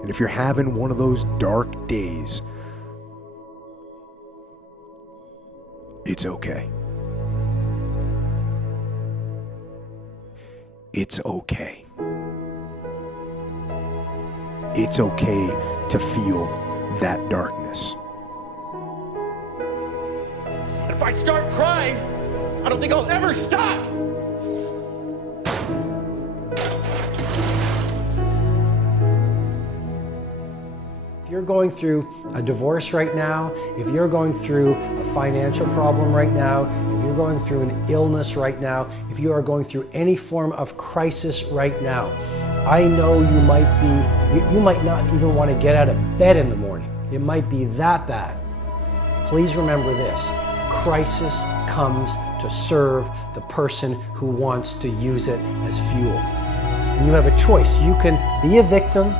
And if you're having one of those dark days, it's okay. It's okay. It's okay to feel that darkness. If I start crying, I don't think I'll ever stop! If you're going through a divorce right now, if you're going through a financial problem right now, if you're going through an illness right now, if you are going through any form of crisis right now, I know you might not even want to get out of bed in the morning. It might be that bad. Please remember this: crisis comes to serve the person who wants to use it as fuel. And you have a choice. You can be a victim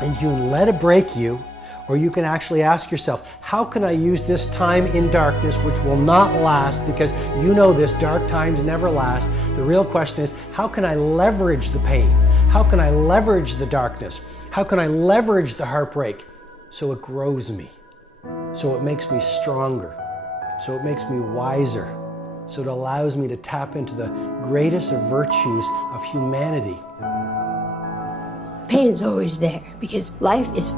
and you can let it break you, or you can actually ask yourself, how can I use this time in darkness, which will not last, because you know this, dark times never last. The real question is, how can I leverage the pain? How can I leverage the darkness? How can I leverage the heartbreak so it grows me, so it makes me stronger, so it makes me wiser, so it allows me to tap into the greatest of virtues of humanity. Pain is always there because life is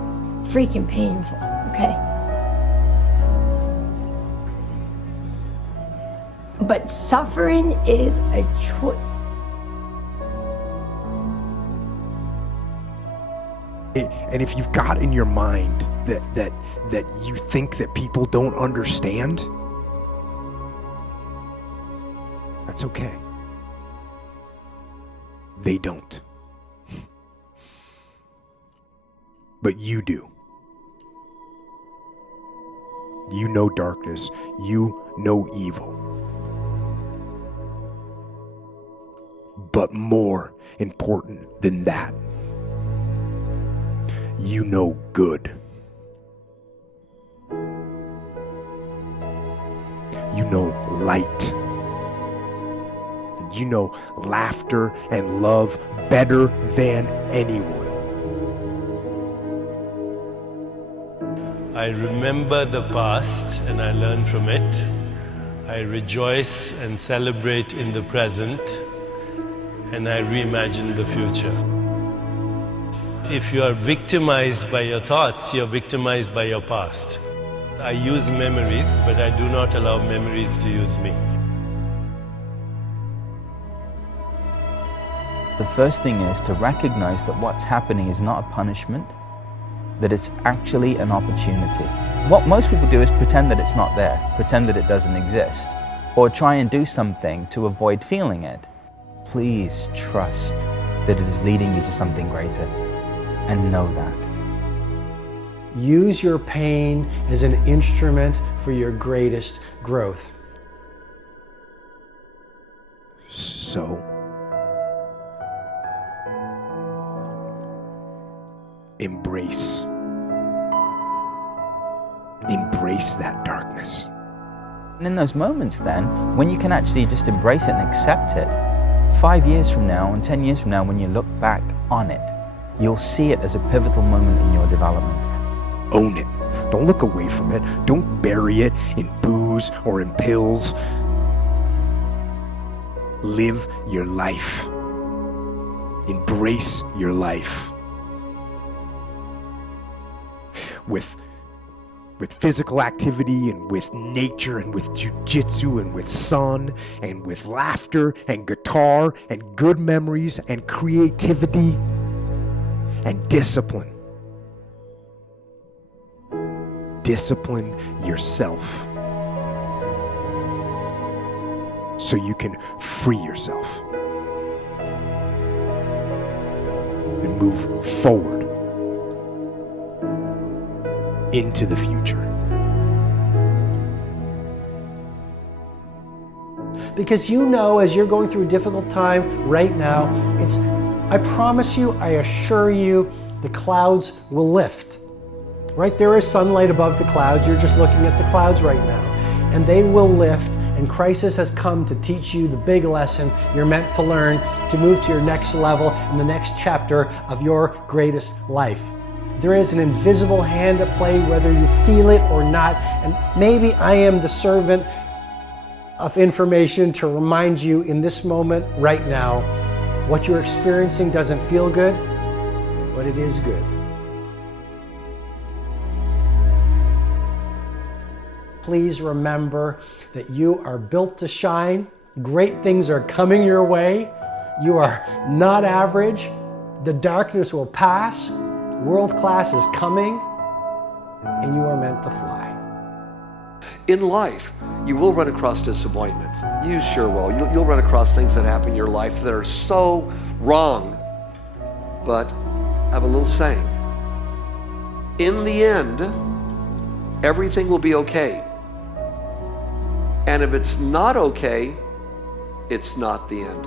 freaking painful, okay? But suffering is a choice. And if you've got in your mind that you think that people don't understand, that's okay. They don't. But you do. You know darkness. You know evil. But more important than that, you know good. You know light. And you know laughter and love better than anyone. I remember the past and I learn from it. I rejoice and celebrate in the present, and I reimagine the future. If you are victimized by your thoughts, you're victimized by your past. I use memories, but I do not allow memories to use me. The first thing is to recognize that what's happening is not a punishment, that it's actually an opportunity. What most people do is pretend that it's not there, pretend that it doesn't exist, or try and do something to avoid feeling it. Please trust that it is leading you to something greater, and know that. Use your pain as an instrument for your greatest growth. So, embrace that darkness. And in those moments then, when you can actually just embrace it and accept it, 5 years from now and 10 years from now, when you look back on it, you'll see it as a pivotal moment in your development. Own it. Don't look away from it. Don't bury it in booze or in pills. Live your life. Embrace your life. With physical activity and with nature and with jujitsu and with sun and with laughter and guitar and good memories and creativity and discipline. Discipline yourself so you can free yourself and move forward into the future. Because you know, as you're going through a difficult time right now, I promise you, I assure you, the clouds will lift. Right? There is sunlight above the clouds. You're just looking at the clouds right now. And they will lift, and crisis has come to teach you the big lesson you're meant to learn to move to your next level in the next chapter of your greatest life. There is an invisible hand at play, whether you feel it or not. And maybe I am the servant of information to remind you in this moment right now, what you're experiencing doesn't feel good, but it is good. Please remember that you are built to shine. Great things are coming your way. You are not average. The darkness will pass. World class is coming, and you are meant to fly. In life, you will run across disappointments. You sure will. You'll run across things that happen in your life that are so wrong. But I have a little saying. In the end, everything will be okay. And if it's not okay, it's not the end.